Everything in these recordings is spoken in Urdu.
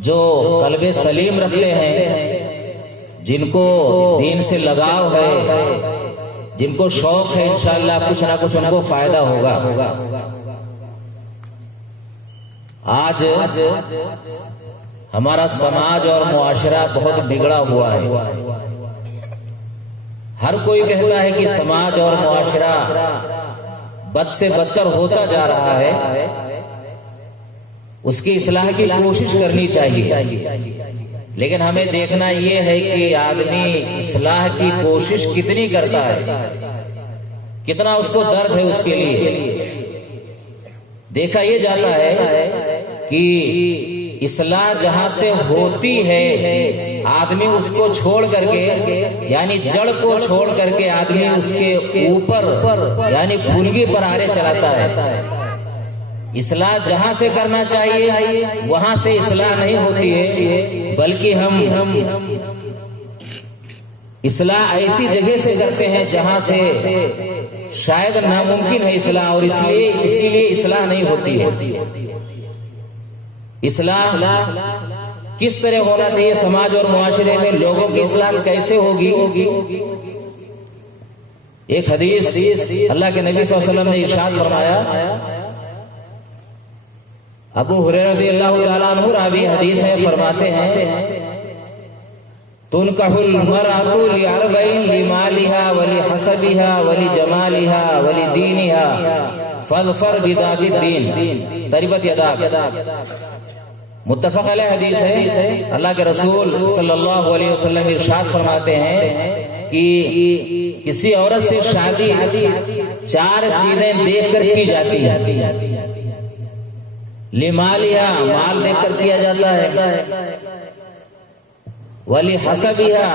جو قلب سلیم رکھتے ہیں، جن کو دین سے لگاؤ ہے، جن کو شوق ہے، انشاءاللہ کچھ نہ کچھ ان کو فائدہ ہوگا۔ آج ہمارا سماج اور معاشرہ بہت بگڑا ہوا ہے۔ ہر کوئی کہتا ہے کہ سماج اور معاشرہ بد سے بدتر ہوتا جا رہا ہے، اس کی اصلاح کی کوشش کرنی چاہیے، لیکن ہمیں دیکھنا یہ ہے کہ آدمی اصلاح کی کوشش کتنی کرتا ہے، کتنا اس کو درد ہے اس کے لیے۔ دیکھا یہ جاتا ہے کہ اصلاح جہاں سے ہوتی ہے آدمی اس کو چھوڑ کر کے، یعنی جڑ کو چھوڑ کر کے آدمی اس کے اوپر یعنی پھنگی پر آرے چلاتا ہے۔ اصلاح جہاں سے کرنا چاہیے وہاں سے اصلاح نہیں ہوتی ہے، بلکہ ہم اصلاح ایسی جگہ سے کرتے ہیں جہاں سے شاید ناممکن ہے اصلاح، اور اسی لیے اصلاح نہیں ہوتی ہے۔ اصلاح کس طرح ہونا چاہیے سماج اور معاشرے میں، لوگوں کی اصلاح کیسے ہوگی؟ ایک حدیث اللہ کے نبی صلی اللہ علیہ وسلم نے ارشاد فرمایا، ابو ہریرہ رضی اللہ تعالیٰ عنہ راوی حدیث ہے، فرماتے ہیں تنکح المرأة لأربعین لمالها ولحسبها ولجمالها ولدینها فاظفر بذات الدین تربت یداک۔ متفق علیہ حدیث ہے۔ اللہ کے رسول صلی اللہ علیہ وسلم ارشاد فرماتے ہیں کہ کسی عورت سے شادی 4 چیزیں دیکھ کر کی جاتی ہے۔ لمالیا مال دیکھ کر کیا جاتا ہے، ولی حسبیا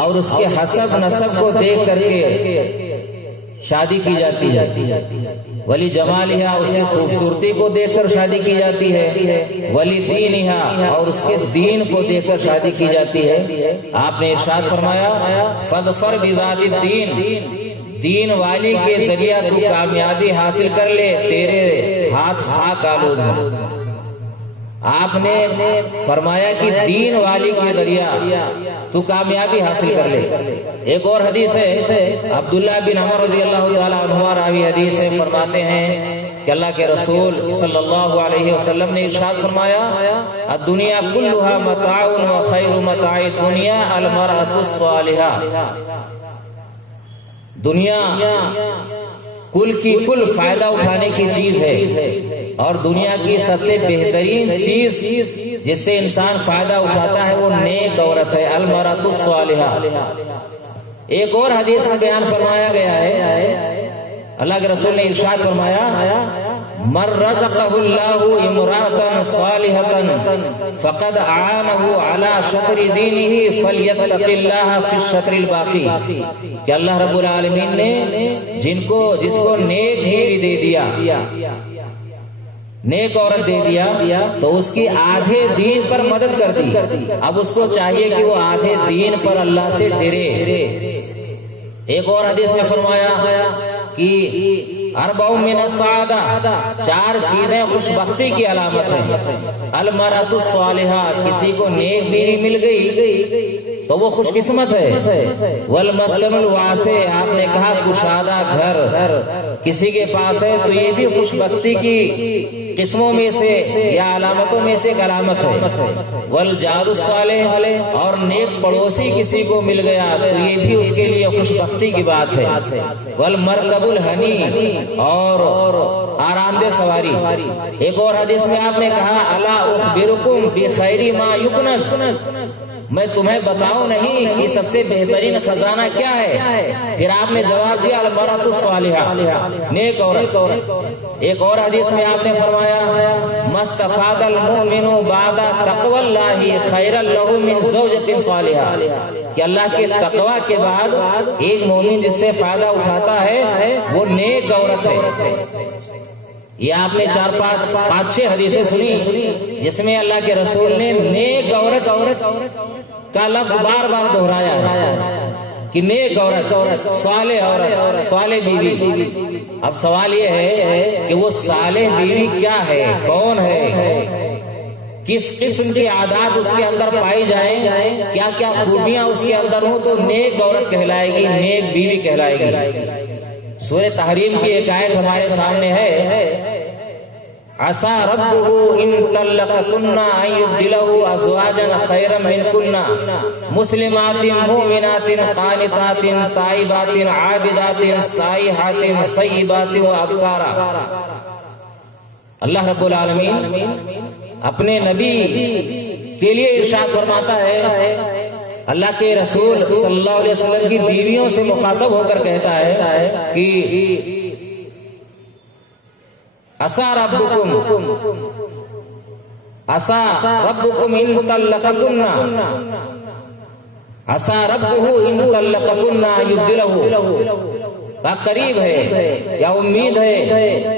اور اس کے حسب نسب کو دیکھ کر کے شادی کی جاتی ہے، ولی جمالیا اس کی خوبصورتی کو دیکھ کر شادی کی جاتی ہے، ولی دینہا اور اس کے دین کو دیکھ کر شادی کی جاتی ہے۔ آپ نے ارشاد فرمایا فاظفر بذات الدین، دین والی کے ذریعہ تو کامیابی حاصل کر لے، تیرے ہاتھ خاک آلود ہوں۔ آپ نے فرمایا کہ دین والی کے ذریعہ تو کامیابی حاصل کر لے۔ ایک اور حدیث ہے، عبداللہ بن عمر رضی اللہ تعالیٰ عنہ راوی حدیث ہے، فرماتے ہیں کہ اللہ کے رسول صلی اللہ علیہ وسلم نے ارشاد فرمایا الدنیا کلها متاع وخیر متاع الدنیا المرأة الصالحہ۔ دنیا کل کی کل فائدہ اٹھانے کی چیز ہے، اور دنیا کی سب سے بہترین چیز جس سے انسان فائدہ اٹھاتا ہے وہ نیک عورت ہے، المرأة الصالحہ۔ ایک اور حدیث میں بیان فرمایا گیا ہے، اللہ کے رسول نے ارشاد فرمایا من رزقہ اللہ امرأة صالحة فقد اعانہ علی شطر دینہ فلیتق اللہ فی الشطر الباقی، کہ اللہ رب العالمین نے جس کو نیک بیوی دے دیا، نیک عورت دے دیا، تو اس کی آدھے دین پر مدد کر دی۔ اب اس کو چاہیے کہ وہ آدھے دین پر اللہ سے ڈرے۔ ایک اور حدیث میں فرمایا کہ اربع من السعادہ، 4 چیزیں خوش بختی کی علامت ہیں۔ المرأة الصالحہ، کسی کو نیک بیوی مل گئی تو وہ خوش قسمت ہے۔ والمسکن الواسع، آپ نے کہا کشادہ گھر کسی کے پاس ہے تو یہ بھی خوش بختی کی قسموں میں سے یا علامتوں میں سے ایک علامت ہے۔ والجار الصالح، اور نیک پڑوسی کسی کو مل گیا تو یہ بھی اس کے لیے خوش بختی کی بات ہے۔ والمرکب الحنی، اور آرام دہ سواری۔ ایک اور حدیث میں آپ نے کہا الا اخبرکم بخیر ما یکنز، میں تمہیں بتاؤں نہیں کہ سب سے بہترین خزانہ کیا ہے؟ پھر آپ نے جواب دیا المرأة الصالحہ، نیک عورت۔ ایک اور حدیث میں آپ نے فرمایا مستفاد المؤمن بعد تقوی اللہ خیر لہ من زوجۃ صالحہ، کہ اللہ کے تقوی کے بعد ایک مومن جس سے فائدہ اٹھاتا ہے وہ نیک عورت ہے۔ یہ آپ نے 4-5-6 حدیثیں سنی جس میں اللہ کے رسول نے نیک عورت کا لفظ بار بار دہرایا ہے کہ نیک عورت، صالح عورت، صالح بیوی۔ اب سوال یہ ہے کہ وہ صالح بیوی کیا ہے، کون ہے، کس قسم کی عادات اس کے اندر پائی جائیں، کیا کیا خوبیاں اس کے اندر ہوں تو نیک عورت کہلائے گی، نیک بیوی کہلائے گی۔ سورہ تحریم کی ایک آیت ہمارے سامنے ہے، عسى ربه ان طلقكن ان يبدله ازواجا خيرا منكن مسلمات مؤمنات قانتات تائبات عابدات سائحات ثيبات وابکارا۔ اللہ رب العالمین اپنے نبی کے لیے ارشاد فرماتا ہے، اللہ کے رسول صلی اللہ علیہ وسلم کی بیویوں سے مخاطب ہو کر کہتا ہے کہ عسى ربكم ان طلقكن عسى ربه ان طلقكن يبدله، کا قریب ہے یا امید ہے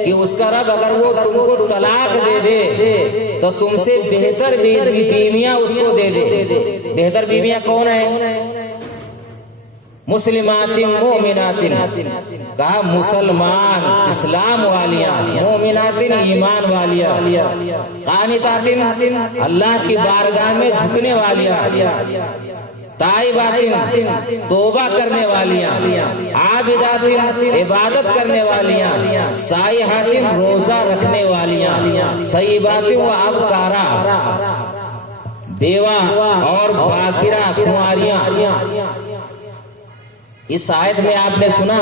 کہ اس کا رب اگر وہ تم کو طلاق دے دے تو تم سے بہتر بیویاں اس کو دے دے۔ بہتر بیویاں کون ہیں؟ مسلمات مومنات، کہا مسلمان اسلام والیاں، مومنات ایمان والیاں، قانتات اللہ کی بارگاہ میں جھکنے والیاں، تائبات توبہ کرنے والیاں، عابدات عبادت کرنے والیاں، سائحات روزہ رکھنے والیاں، ثیبات و ابکارا بیوہ اور باکرہ کنواریاں۔ اس آیت میں آپ نے سنا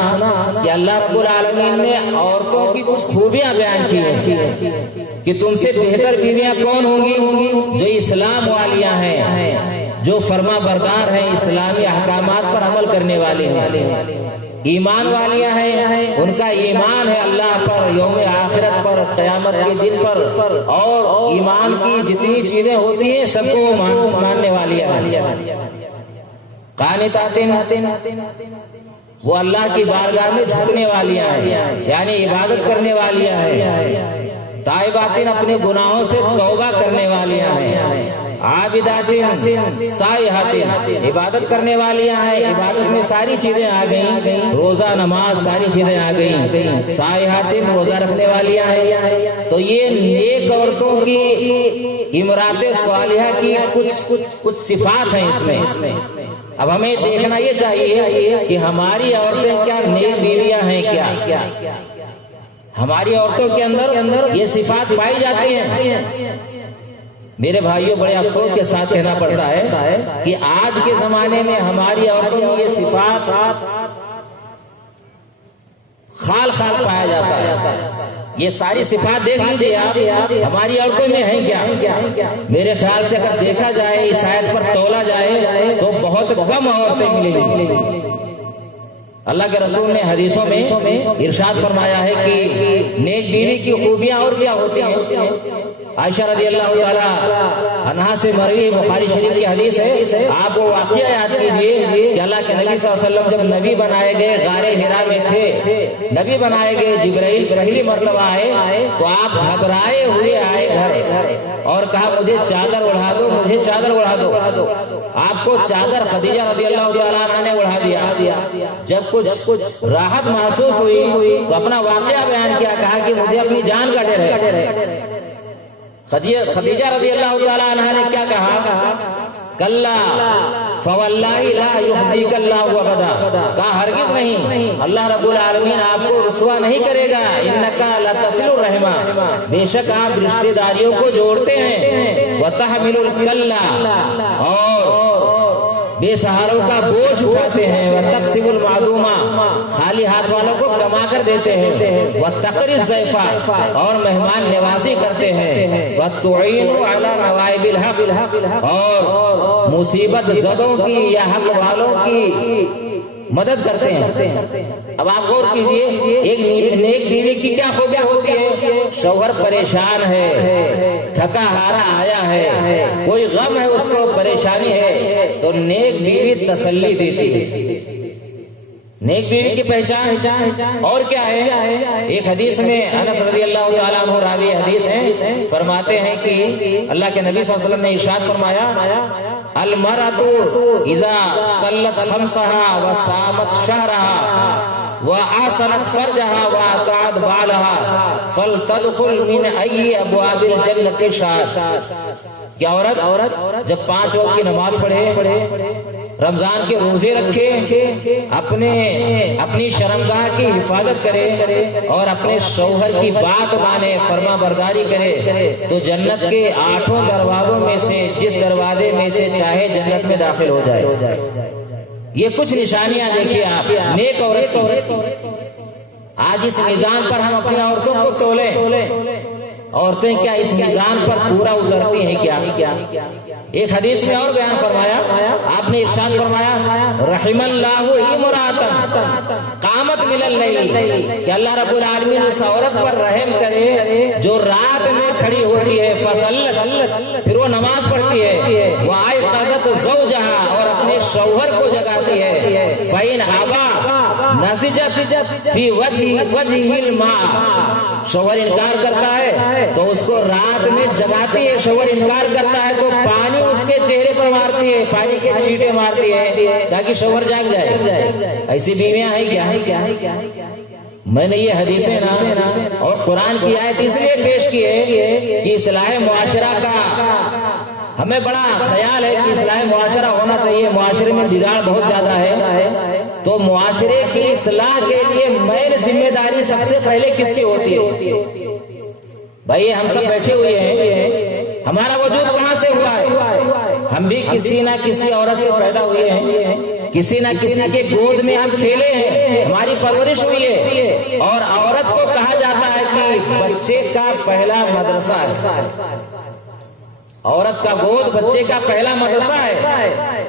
کہ اللہ رب العالمین نے عورتوں کی کچھ خوبیاں بیان کی ہیں کہ تم سے بہتر بیویاں کون ہوں گی؟ جو اسلام والیاں ہیں، جو فرما بردار ہیں، اسلامی احکامات پر عمل کرنے والے ہیں، ایمان والیاں ہیں، ان کا ایمان ہے اللہ پر، یوم آخرت پر، قیامت کے دن پر، اور ایمان کی جتنی چیزیں ہوتی ہیں سب کو ماننے والیاں ہیں۔ قانتات وہ اللہ کی بارگاہ میں جھکنے والیاں ہیں، یعنی عبادت کرنے والیاں ہیں۔ تائبات اپنے گناہوں سے توبہ کرنے والیاں ہیں۔ عابدات سائحات عبادت کرنے والیاں ہیں، عبادت میں ساری چیزیں آ گئیں، روزہ نماز ساری چیزیں آ گئیں۔ سائحات روزہ رکھنے والیاں ہیں۔ تو یہ نیک عورتوں کی امرات صالحہ کی کچھ صفات ہیں اس میں۔ اب ہمیں دیکھنا یہ چاہیے کہ ہماری عورتیں کیا نیک بیویاں ہیں، کیا ہماری عورتوں کے اندر یہ صفات پائی جاتی ہیں؟ میرے بھائیوں، بڑے افسوس کے ساتھ کہنا پڑتا ہے کہ آج کے زمانے میں ہماری عورتوں میں یہ صفات خال پایا جاتا ہے۔ یہ ساری صفات دیکھ لیجیے آپ، ہماری عورتوں میں ہیں کیا؟ میرے خیال سے اگر دیکھا جائے، اس آیت پر تولا جائے تو بہت کم عورتیں ملیں گی۔ اللہ کے رسول نے حدیثوں میں ارشاد فرمایا ہے کہ نیک بیوی کی خوبیاں اور کیا ہوتی ہیں۔ عائشہ رضی اللہ تعالی عنہا سے مروی بخاری شریف کی حدیث ہے، آپ وہ واقعہ یاد کیجئے کہ اللہ کے نبی صلی اللہ علیہ وسلم جب نبی بنائے گئے، غار حرا میں تھے، نبی بنائے گئے، جبرائیل پہلی مرتبہ آئے تو آپ گھبرائے ہوئے آئے گھر اور کہا مجھے چادر اڑا دو، مجھے چادر اڑا دو۔ آپ کو چادر خدیجہ رضی اللہ تعالیٰ عنہ نے اڑا دیا۔ جب کچھ راحت محسوس ہوئی تو اپنا واقعہ بیان کیا، کہا کہ مجھے اپنی جان کا ڈر ہے۔ خدیجہ رضی اللہ تعالیٰ عنہ نے کیا کہا؟ کلا فواللہ لا یخزیک اللہ ابدا، کہا ہرگز نہیں، اللہ رب العالمین آپ کو رسوا نہیں کرے گا۔ انکا لتصل الرحمہ، بے شک آپ رشتہ داریوں کو جوڑتے ہیں۔ وتحمل الکلا، اور بے سہاروں کا بوجھ اٹھاتے ہیں۔ وتکسب المعدومہ، خالی ہاتھ والوں کو کما کر دیتے ہیں۔ وتقری الضیفہ، اور مہمان نوازی کرتے ہیں۔ وتعین علی نوائب الحق، اور مصیبت زدوں کی یا حق والوں کی مدد کرتے ہیں۔ اب آپ غور کیجئے، ایک نیک بیوی کی کیا خوبیاں ہوتی ہے؟ شوہر پریشان ہے، تھکا ہارا آیا ہے، کوئی غم ہے اس کو، پریشانی ہے، تو نیک بیوی تسلی دیتی ہے۔ نیک بیوی کی پہچان اور کیا ہے؟ ایک حدیث میں انس رضی اللہ تعالیٰ عنہ راوی حدیث ہیں، فرماتے ہیں کہ اللہ کے نبی صلی اللہ علیہ وسلم نے ارشاد فرمایا، المرأة اذا صلت خمسها وصامت شهرها وآصلت فرجها وأطاعت بعلها فلتدخل من أي أبواب الجنة شاءت۔ کہ عورت جب 5 وقت کی نماز پڑھے، رمضان کے روزے رکھے، اپنی شرمگاہ کی حفاظت کرے اور اپنے شوہر کی بات مانے، فرما برداری کرے، تو جنت کے 8 دروازوں میں سے جس دروازے میں سے چاہے جنت میں داخل ہو جائے۔ یہ کچھ نشانیاں دیکھیے آپ نیک عورت کی۔ آج اس میزان پر ہم اپنی عورتوں کو تولیں، عورتیں کیا اس میزان پر پورا اترتی ہیں کیا؟ ایک حدیث میں اور بیان فرمایا، آپ نے ارشاد فرمایا رحم اللہ امرأۃ قامت من اللیل، کہ اللہ رب العالمین اس عورت پر رحم کرے جو رات میں کھڑی ہوتی ہے، فصلت، پھر وہ نماز پڑھتی ہے، وایقظت زوجہا، اور اپنے شوہر کو جگاتی ہے، فإن ابا نسجت فی وجہہ الماء، شوہر انکار کرتا ہے تو اس کو رات میں جگاتی ہے، شوہر انکار کرتا ہے تو پانی اس کے چہرے پر مارتی ہے، پانی کے چھینٹے مارتی ہے تاکہ شوہر جاگ جائے۔ ایسی بیویاں ہیں کیا؟ میں نے یہ حدیثیں اور قرآن کی آیت اس لیے پیش کی ہے کہ اصلاح معاشرہ کا ہمیں بڑا خیال ہے کہ اصلاح معاشرہ ہونا چاہیے، معاشرے میں بگاڑ بہت زیادہ ہے، تو معاشرے کی اصلاح کے لیے مین ذمہ داری سب سے پہلے کس کی ہوتی ہے؟ بھائی ہم سب بیٹھے ہوئے ہیں، ہمارا وجود کہاں سے ہوا ہے؟ ہم بھی کسی نہ کسی عورت سے پیدا ہوئے ہیں، کسی نہ کسی کے گود میں ہم کھیلے ہیں، ہماری پرورش ہوئی ہے، اور عورت کو کہا جاتا ہے کہ بچے کا پہلا مدرسہ ہے، عورت کا گود بچے کا پہلا مدرسہ ہے۔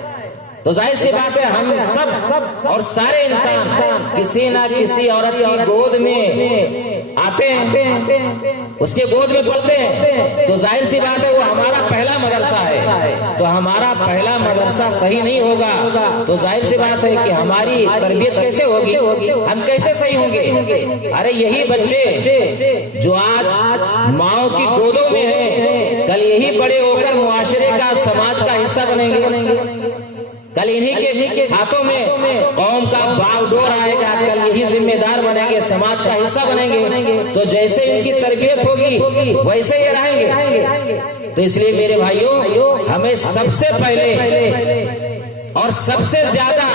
تو ظاہر سی بات ہے ہم سب اور سارے انسان کسی نہ کسی عورت کی گود میں آتے ہیں، اس کے گود میں پڑھتے ہیں، تو ظاہر سی بات ہے وہ ہمارا پہلا مدرسہ ہے۔ تو ہمارا پہلا مدرسہ صحیح نہیں ہوگا تو ظاہر سی بات ہے کہ ہماری تربیت کیسے ہوگی، ہم کیسے صحیح ہوں گے؟ ارے یہی بچے جو آج ماؤں کی گودوں میں ہیں، کل یہی بڑے ہو کر معاشرے کا، سماج کا حصہ بنیں گے، کل انہی کے ہاتھوں میں قوم کا باغ ڈور آئے گا، کل یہی ذمہ دار بنیں گے، سماج کا حصہ بنیں گے، تو جیسے ان کی تربیت ہوگی ویسے ہی رہیں گے۔ تو اس لیے میرے بھائیوں ہمیں سب سے پہلے اور سب سے زیادہ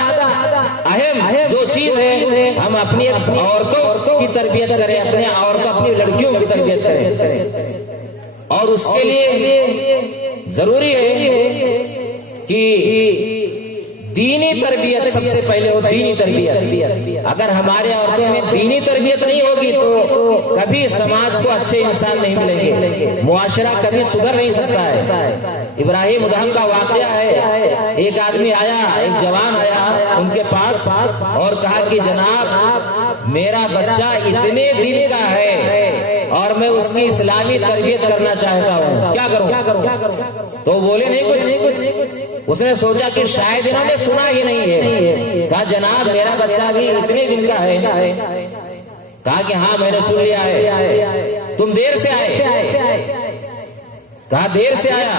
اہم جو چیز ہے، ہم اپنی عورتوں کی تربیت کریں، اپنی لڑکیوں کی تربیت کریں، اور اس کے لیے ضروری ہے کہ دینی تربیت سب سے پہلے ہو، دینی تربیت۔ اگر ہمارے عورتوں میں دینی تربیت نہیں ہوگی تو کبھی سماج کو اچھے انسان نہیں ملیں گے، معاشرہ کبھی سدھر نہیں سکتا ہے۔ ابراہیم ادہم کا واقعہ ہے، ایک آدمی آیا، ایک جوان آیا ان کے پاس اور کہا کہ جناب میرا بچہ اتنے دن کا ہے اور میں اس کی اسلامی تربیت کرنا چاہتا ہوں، کیا کروں؟ تو بولے نہیں کچھ، اس نے سوچا کہ شاید انہوں نے سنا ہی نہیں ہے، کہا جناب میرا بچہ بھی اتنے دن کا ہے، کہا کہ ہاں میں نے سن لیا ہے، تم دیر سے آئے، کہا دیر سے آیا،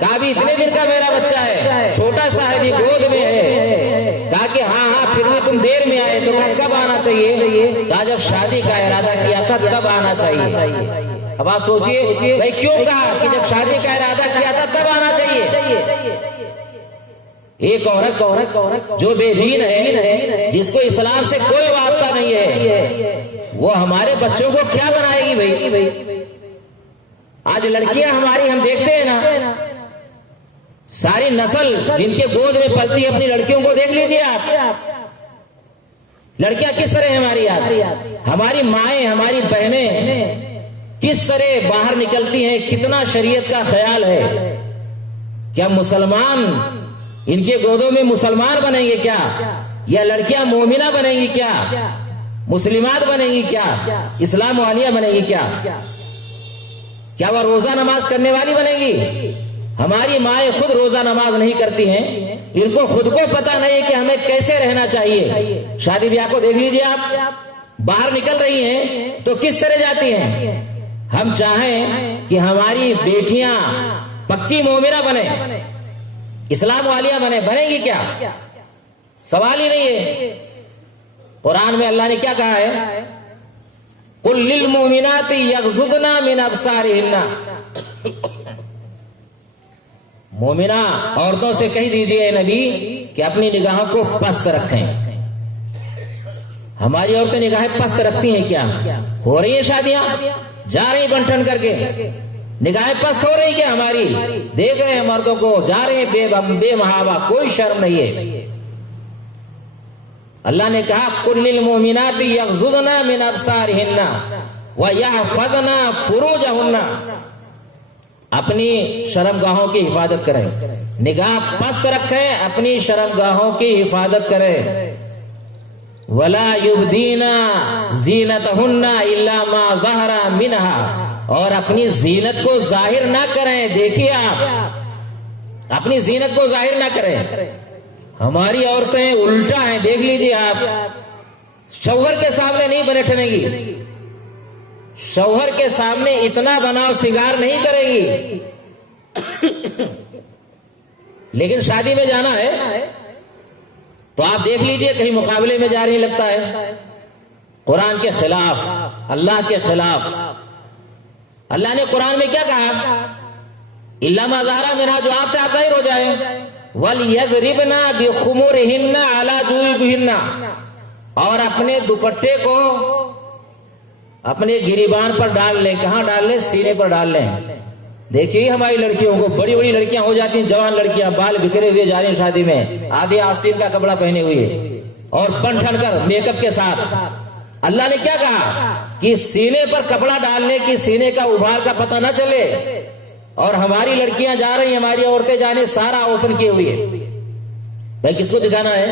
کہا بھی اتنے دن کا میرا بچہ ہے، چھوٹا سا ہے بھی گود میں ہے، کہا کہ ہاں پھر بھی تم دیر میں آئے، تو کب آنا چاہیے؟ کہا جب شادی کا ارادہ کیا تھا تب آنا چاہیے۔ اب آپ سوچئے بھائی کیوں کہا کہ جب شادی کا ارادہ کیا تھا تب آنا چاہیے؟ ایک عورت جو بے دین ہے، جس کو اسلام سے کوئی واسطہ نہیں ہے، وہ ہمارے بچوں کو کیا بنائے گی بھائی؟ آج لڑکیاں ہماری ہم دیکھتے ہیں نا، ساری نسل جن کے گود میں پلتی ہے، اپنی لڑکیوں کو دیکھ لیجئے آپ، لڑکیاں کس طرح ہیں ہماری، ہماری مائیں، ہماری بہنیں کس طرح باہر نکلتی ہیں، کتنا شریعت کا خیال ہے۔ کیا مسلمان ان کے گودوں میں مسلمان بنیں گے کیا؟ یا لڑکیاں مومنہ بنیں گی کیا؟ مسلمات بنیں گی کیا؟ اسلام والیہ بنیں گی کیا؟ کیا وہ روزہ نماز کرنے والی بنیں گی؟ ہماری مائیں خود روزہ نماز نہیں کرتی ہیں، ان کو خود کو پتہ نہیں کہ ہمیں کیسے رہنا چاہیے۔ شادی بیاہ کو دیکھ لیجئے آپ، باہر نکل رہی ہیں تو کس طرح جاتی ہیں۔ ہم چاہیں کہ ہماری بیٹیاں پکی مومنہ بنے، اسلام والیہ بنے گی کیا؟ سوال ہی نہیں ہے۔ قرآن میں اللہ نے کیا کہا ہے؟ قُلْ لِلْمُؤْمِنَاتِ يَغْضُضْنَ مِنْ أَبْصَارِهِنَّ، مومنہ عورتوں سے کہہ دیجئے اے نبی کہ اپنی نگاہوں کو پست رکھیں. ہماری عورتیں نگاہیں پست رکھتی ہیں کیا؟ ہو رہی ہیں شادیاں، جا رہی بنٹن کر کے، نگاہیں پست ہو رہی کیا ہماری؟ دیکھ رہے ہیں مردوں کو جا رہے ہیں بے محابہ، کوئی شرم نہیں ہے. اللہ نے کہا قل للمؤمنات یغضضن من ابصارهن ویحفظن فروجهن، اپنی شرمگاہوں کی حفاظت کریں، نگاہ پست رکھیں، اپنی شرمگاہوں کی حفاظت کریں. ولا یبدین زینتہن الا ما ظہر منها، اور اپنی زینت کو ظاہر نہ کریں. دیکھیے آپ اپنی زینت کو ظاہر نہ کریں. ہماری عورتیں الٹا ہیں، دیکھ لیجیے آپ، شوہر کے سامنے نہیں بیٹھنے گی، شوہر کے سامنے اتنا بناؤ سنگار نہیں کرے گی، لیکن شادی میں جانا ہے تو آپ دیکھ لیجئے کہیں مقابلے میں جا رہی لگتا ہے، قرآن کے خلاف، اللہ کے خلاف. اللہ نے قرآن میں کیا کہا؟ الا ما ظہر منہا، جو آپ سے ظاہر ہو جائے. وَلْيَضْرِبْنَ بِخُمُرِهِنَّ عَلَى جُيُوبِهِنَّ، اور اپنے دوپٹے کو اپنے گریبان پر ڈال لیں. کہاں ڈال لیں؟ سینے پر ڈال لیں. دیکھیے ہماری لڑکیوں کو، بڑی بڑی لڑکیاں ہو جاتی ہیں، جوان لڑکیاں بال بکھرے ہوئے جا رہی ہیں شادی میں، آدھی آستین کا کپڑا پہنے ہوئے اور بن ٹھن کر میک اپ کے ساتھ. اللہ نے کیا کہا کہ سینے پر کپڑا ڈالنے کی، سینے کا ابھار کا پتہ نہ چلے. اور ہماری لڑکیاں جا رہی ہیں، ہماری عورتیں جانے سارا اوپن کیے ہوئے. بھائی کس کو دکھانا ہے؟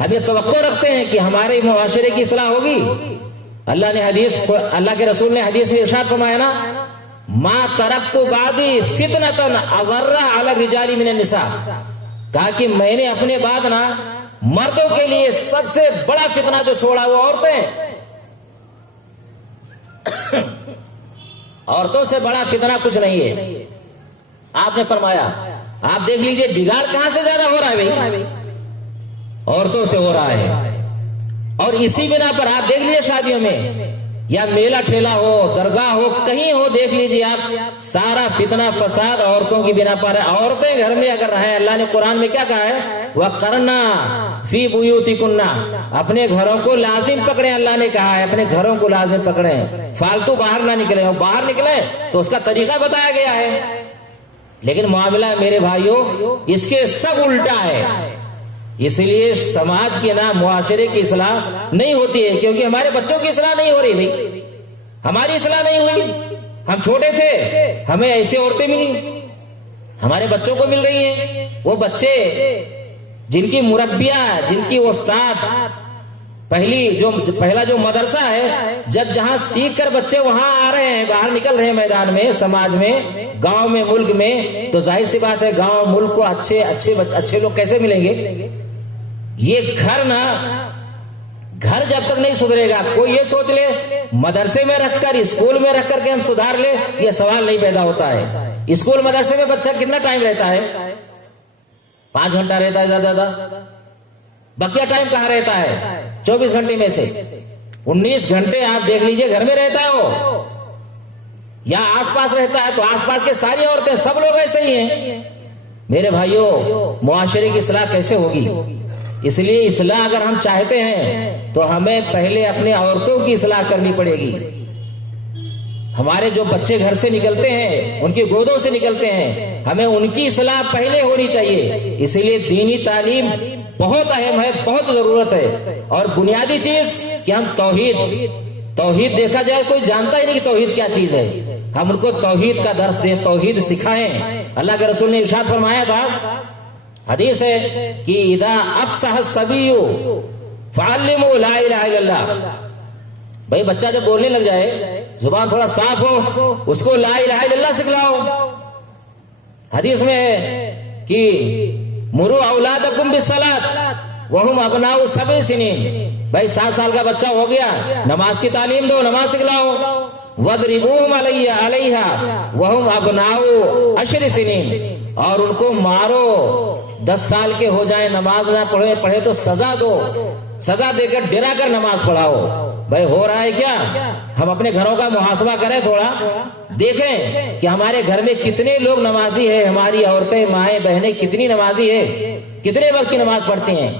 ہم یہ توقع رکھتے ہیں کہ ہمارے معاشرے کی اصلاح ہوگی. اللہ کے رسول نے حدیث میں ارشاد فرمایا نا، ما ترکت بعدی فتنۃ اضر علی الرجال من النساء، کہا کہ میں نے اپنے بعد نا مردوں کے لیے سب سے بڑا فتنہ جو چھوڑا وہ عورتیں. عورتوں سے بڑا فتنہ کچھ نہیں ہے. آپ نے فرمایا، آپ دیکھ لیجئے بگاڑ کہاں سے زیادہ ہو رہا ہے؟ بھائی عورتوں سے ہو رہا ہے. اور اسی بنا پر آپ دیکھ لیجئے شادیوں میں یا میلہ ٹھیلا ہو، درگاہ ہو، کہیں ہو، دیکھ لیجئے آپ سارا فتنہ فساد عورتوں کی بنا پر ہے. عورتیں گھر میں اگر رہیں، اللہ نے قرآن میں کیا کہا ہے؟ وَقَرْنَا فِي بُيُوتِكُنَّ، اپنے گھروں کو لازم پکڑیں. اللہ نے کہا ہے اپنے گھروں کو لازم پکڑیں، فالتو باہر نہ نکلیں. اور باہر نکلیں تو اس کا طریقہ بتایا گیا ہے. لیکن معاملہ میرے بھائیوں اس کے سب الٹا ہے. اس لیے سماج کی نا، معاشرے کی اصلاح نہیں ہوتی ہے، کیونکہ ہمارے بچوں کی اصلاح نہیں ہو رہی. بھائی ہماری اصلاح نہیں ہوئی. ہم چھوٹے تھے، ہمیں ایسی عورتیں ملی، ہمارے بچوں کو مل رہی ہیں. وہ بچے جن کی مربیہ، جن کی استاد، پہلا جو مدرسہ ہے، جہاں سیکھ کر بچے وہاں آ رہے ہیں، باہر نکل رہے ہیں میدان میں، سماج میں، گاؤں میں، ملک میں، تو ظاہر سی بات ہے گاؤں ملک کو اچھے لوگ کیسے ملیں گے؟ یہ گھر جب تک نہیں سدھرے گا، کوئی یہ سوچ لے مدرسے میں رکھ کر، اسکول میں رکھ کر کے ہم سدھار لے، یہ سوال نہیں پیدا ہوتا ہے. اسکول مدرسے میں بچہ کتنا ٹائم رہتا ہے؟ 5 گھنٹہ رہتا ہے زیادہ. بقیہ ٹائم کہاں رہتا ہے؟ 24 گھنٹے میں سے 19 گھنٹے آپ دیکھ لیجئے گھر میں رہتا ہے وہ، یا آس پاس رہتا ہے. تو آس پاس کے ساری عورتیں، سب لوگ ایسے ہی ہیں. میرے بھائیوں معاشرے کی اصلاح کیسے ہوگی؟ اس لیے اصلاح اگر ہم چاہتے ہیں تو ہمیں پہلے اپنے عورتوں کی اصلاح کرنی پڑے گی. ہمارے جو بچے گھر سے نکلتے ہیں، ان کی گودوں سے نکلتے ہیں، ہمیں ان کی اصلاح پہلے ہونی چاہیے. اسی لیے دینی تعلیم بہت اہم ہے، بہت ضرورت ہے. اور بنیادی چیز کہ ہم توحید دیکھا جائے کوئی جانتا ہی نہیں کہ توحید کیا چیز ہے. ہم ان کو توحید کا درس دیں، توحید سکھائیں. اللہ کے رسول نے ارشاد فرمایا تھا، حدیث ہے کہ اذا افصح الصبی فعلموا لا الہ الا اللہ. بھائی بچہ جب بولنے لگ جائے، زبان تھوڑا صاف ہو، اس کو لا الہ الا اللہ سکھلاؤ. حدیث میں ہے کہ مروا اولادکم بالصلاۃ وہم ابناء 7 سنین. بھائی 7 سال کا بچہ ہو گیا، نماز کی تعلیم دو، نماز سکھلاؤ. وَضْرِبُوهُمْ عَلَيْهَا وَهُمْ أَبْنَاءُ 10 سنین، اور ان کو مارو 10 سال کے ہو جائیں، نماز نہ پڑھے تو سزا دو، سزا دے کر ڈرا کر نماز پڑھاؤ. بھائی ہو رہا ہے کیا؟ ہم اپنے گھروں کا محاسبہ کریں تھوڑا، دیکھیں کہ ہمارے گھر میں کتنے لوگ نمازی ہیں، ہماری عورتیں مائیں بہنیں کتنی نمازی ہیں، کتنے وقت کی نماز پڑھتی ہیں،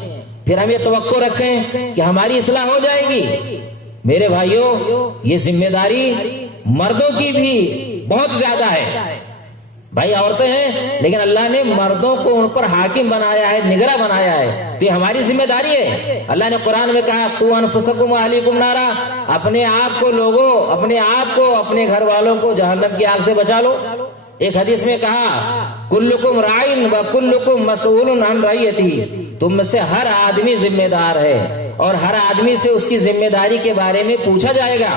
پھر ہم یہ توقع رکھیں کہ ہماری اصلاح ہو جائے گی۔ میرے بھائیوں، یہ ذمہ داری مردوں کی بھی بہت زیادہ ہے۔ بھائی عورتیں ہیں لیکن اللہ نے مردوں کو ان پر حاکم بنایا ہے، نگراں بنایا ہے، تو یہ ہماری ذمہ داری ہے۔ اللہ نے قرآن میں کہا قوا انفسکم واہلیکم نارا، اپنے آپ کو لوگوں، اپنے آپ کو، اپنے گھر والوں کو جہنم کی آگ سے بچا لو۔ ایک حدیث میں کہا کلکم راعٍ وکلکم مسئول عن رعیتہ، تم میں سے ہر آدمی ذمہ دار ہے اور ہر آدمی سے اس کی ذمہ داری کے بارے میں پوچھا جائے گا۔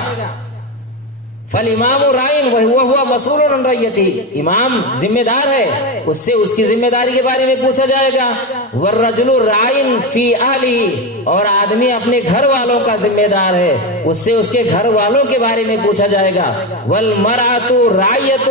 فالامام راعٍ وهو مسئول عن رعیتہ، امام ذمہ دار ہے، اس سے اس کی ذمہ داری کے بارے میں پوچھا جائے گا۔ والرجل راعٍ فی اہلہ، اور آدمی اپنے گھر والوں کا ذمہ دار ہے، اس سے اس کے گھر والوں کے بارے میں پوچھا جائے گا۔ والمرأۃ راعیۃ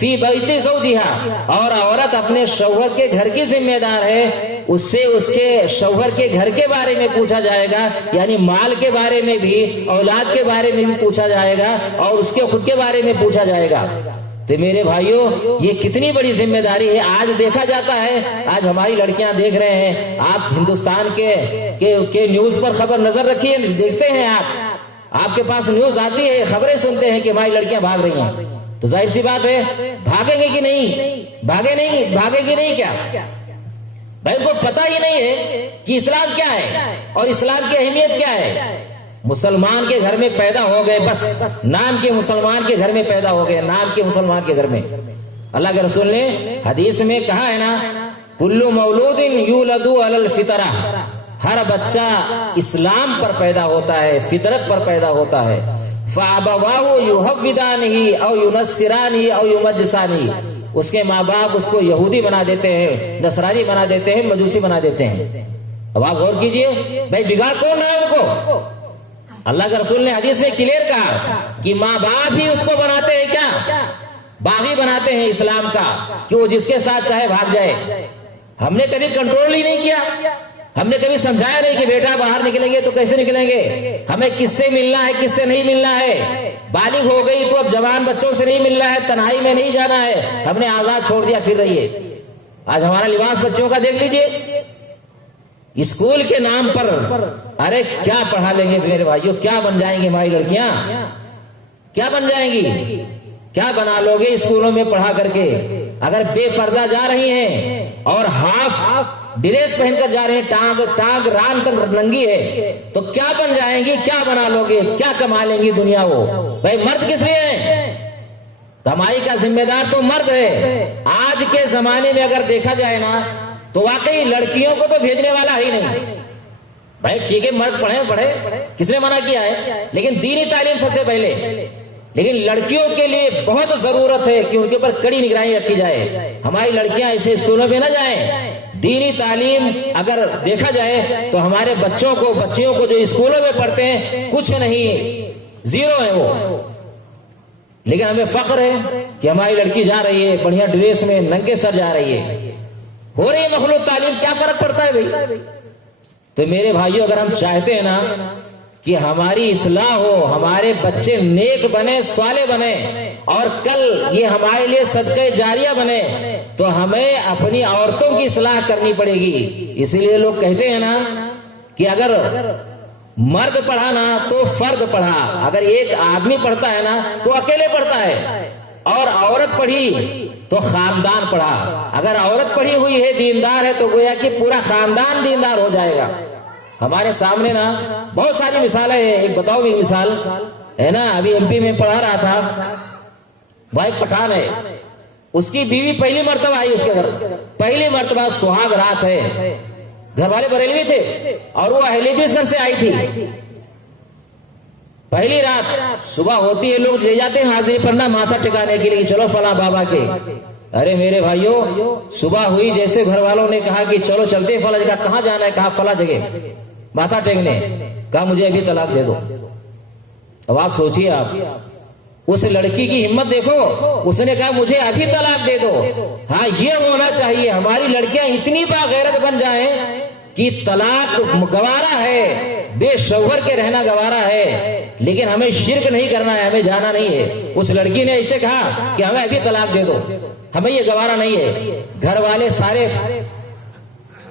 فی بیت زوجها، اور عورت اپنے شوہر کے گھر کی ذمہ دار ہے، اس سے اس کے شوہر کے گھر کے بارے میں پوچھا جائے گا، یعنی مال کے بارے میں بھی، اولاد کے بارے میں بھی پوچھا جائے گا، اور اس کے خود کے بارے میں پوچھا جائے گا۔ تو میرے بھائیوں، یہ کتنی بڑی ذمہ داری ہے۔ آج دیکھا جاتا ہے، آج ہماری لڑکیاں دیکھ رہے ہیں، آپ ہندوستان کے نیوز پر خبر نظر رکھیے، دیکھتے ہیں آپ کے پاس نیوز آتی ہے، خبریں سنتے ہیں کہ ہماری لڑکیاں بھاگ رہی ہیں، تو ظاہر سی بات ہے بھاگیں گے کہ نہیں؟ بھاگے گی نہیں کیا؟ بھائی کو پتہ ہی نہیں ہے کہ اسلام کیا ہے اور اسلام کی اہمیت کیا ہے۔ مسلمان کے گھر میں پیدا ہو گئے، بس نام کے مسلمان کے گھر میں پیدا ہو گئے، نام کے مسلمان کے گھر میں۔ اللہ کے رسول نے حدیث میں کہا ہے نا، کل مولود یولد علی الفطرہ، ہر بچہ اسلام پر پیدا ہوتا ہے، فطرت پر پیدا ہوتا ہے۔ فابواہ یحودانہ او ینصرانہ او یمجسانہ، اس کے ماں باپ اس کو یہودی بنا دیتے ہیں، نصرانی بنا دیتے ہیں، مجوسی بنا دیتے ہیں۔ اب آپ غور کیجئے، بھائی بگاڑ کون رہا ہے ان کو؟ اللہ کے رسول نے حدیث میں کلیئر کہا کہ ماں باپ ہی اس کو بناتے ہیں، کیا باغی بناتے ہیں اسلام کا، کہ وہ جس کے ساتھ چاہے بھاگ جائے۔ ہم نے کبھی کنٹرول ہی نہیں کیا، ہم نے کبھی سمجھایا نہیں کہ بیٹا باہر نکلیں گے تو کیسے نکلیں گے، ہمیں کس سے ملنا ہے کس سے نہیں ملنا ہے۔ بالغ ہو گئی تو اب جوان بچوں سے نہیں ملنا ہے، تنہائی میں نہیں جانا ہے، ہم نے آزاد چھوڑ دیا، پھر رہی ہے۔ آج ہمارا لباس بچوں کا دیکھ لیجئے، اسکول کے نام پر ارے کیا پڑھا لیں گے میرے بھائیوں، کیا بن جائیں گی ہماری لڑکیاں، کیا بن جائیں گی، کیا بنا لو گے اسکولوں میں پڑھا کر کے؟ اگر بے پردہ جا رہی ہیں اور ہاف ڈریس پہن کر جا رہے ہیں، ٹانگ ران تک ننگی ہے، تو کیا بن جائیں گی، کیا بنا لو گے، کیا کما لیں گی دنیا وہ؟ بھائی مرد کس لیے ہیں؟ کمائی کا ذمہ دار تو مرد ہے۔ آج کے زمانے میں اگر دیکھا جائے نا تو واقعی لڑکیوں کو تو بھیجنے والا ہی نہیں۔ بھائی ٹھیک ہے مرد پڑھے، کس نے منع کیا ہے، لیکن دینی تعلیم سب سے پہلے۔ لیکن لڑکیوں کے لیے بہت ضرورت ہے کہ ان کے اوپر کڑی نگرانی رکھی جائے، ہماری لڑکیاں ایسے اسکولوں میں نہ جائیں۔ دینی تعلیم اگر دیکھا جائے تو ہمارے بچیوں کو جو اسکولوں میں پڑھتے ہیں کچھ نہیں، زیرو ہے وہ۔ لیکن ہمیں فخر ہے کہ ہماری لڑکی جا رہی ہے بڑھیا ڈریس میں، ننگے سر جا رہی ہے، ہو رہی ہے مخلوق تعلیم، کیا فرق پڑتا ہے بھائی؟ تو میرے بھائیوں، اگر ہم چاہتے ہیں نا کہ ہماری اصلاح ہو، ہمارے بچے نیک بنے، صالح بنے، اور کل یہ ہمارے لیے صدقہ جاریہ بنے، تو ہمیں اپنی عورتوں کی اصلاح کرنی پڑے گی۔ اسی لیے لوگ کہتے ہیں نا کہ اگر مرد پڑھا نا تو فرد پڑھا، اگر ایک آدمی پڑھتا ہے نا تو اکیلے پڑھتا ہے، اور عورت پڑھی تو خاندان پڑھا۔ اگر عورت پڑھی ہوئی ہے، دیندار ہے، تو گویا کہ پورا خاندان دیندار ہو جائے گا۔ ہمارے سامنے نا بہت ساری مثالیں ہیں، ایک بتاؤ بھی مثال ہے نا، ابھی ایم پی میں پڑھا رہا تھا، بھائی پٹھان ہے، اس کی بیوی پہلی مرتبہ آئی اس کے گھر، پہلی مرتبہ سہاگ رات ہے، گھر والے بریلوی تھے اور وہ اہل حدیث گھر سے آئی تھی۔ پہلی رات صبح ہوتی ہے، لوگ لے جاتے ہیں حاضری پڑھنا ماتھا ٹکانے کے لیے، چلو فلاں بابا کے۔ ارے میرے بھائیوں، صبح ہوئی جیسے گھر والوں نے کہا کہ چلو چلتے ہیں فلاں جگہ، کہاں جانا ہے؟ کہا فلاں جگہ، ماتھا ٹیکنے، کہا مجھے ابھی طلاق دے دو۔ اب آپ سوچئے، آپ اس لڑکی کی ہمت دیکھو، اس نے کہا مجھے ابھی طلاق دے دو۔ ہاں یہ ہونا چاہیے، ہماری لڑکیاں اتنی باغیرت بن جائیں کہ طلاق گوارا ہے، بے شوہر کے رہنا گوارا ہے، لیکن ہمیں شرک نہیں کرنا ہے، ہمیں جانا نہیں ہے۔ اس لڑکی نے اسے کہا کہ ہمیں ابھی طلاق دے دو، ہمیں یہ گوارا نہیں ہے۔ گھر والے سارے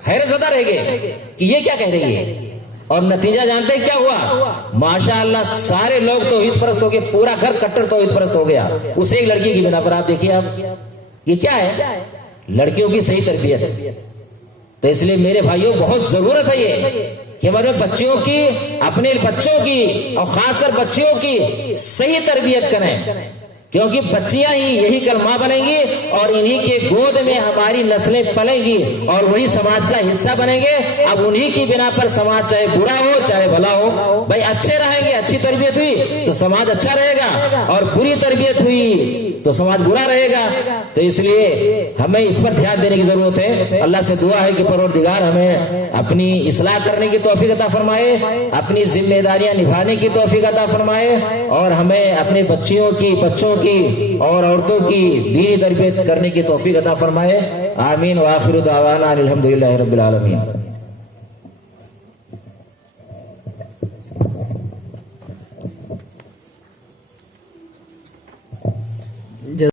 حیرت زدہ رہ گئے کہ یہ کیا کہہ رہی ہے، اور نتیجہ جانتے ہیں کیا ہوا؟ ماشاءاللہ سارے لوگ توحید پرست ہو گئے، پورا گھر کٹر توحید پرست ہو گیا اس ایک لڑکی کی بنا پر۔ آپ دیکھیے، آپ یہ کیا ہے؟ لڑکیوں کی صحیح تربیت۔ تو اس لیے میرے بھائیوں بہت ضرورت ہے یہ کہ ہمارے بچوں کی، اپنے بچوں کی اور خاص کر بچیوں کی صحیح تربیت کریں، کیونکہ بچیاں ہی یہی کل ماں بنیں گی اور انہی کے گود میں ہماری نسلیں پلیں گی اور وہی سماج کا حصہ بنیں گے۔ اب انہی کی بنا پر سماج چاہے برا ہو چاہے بھلا ہو، بھائی اچھے رہیں گے، اچھی تربیت ہوئی تو سماج اچھا رہے گا، اور بری تربیت ہوئی تو سماج برا رہے گا۔ تو اس لیے ہمیں اس پر دھیان دینے کی ضرورت ہے۔ اللہ سے دعا ہے کہ پروردگار ہمیں اپنی اصلاح کرنے کی توفیق عطا فرمائے، اپنی ذمہ داریاں نبھانے کی توفیق عطا فرمائے، اور ہمیں اپنے بچیوں کی، بچوں کی اور عورتوں کی دینی تربیت کرنے کی توفیق عطا فرمائے۔ آمین۔ وآخر دعوانا الحمدللہ رب العالمین۔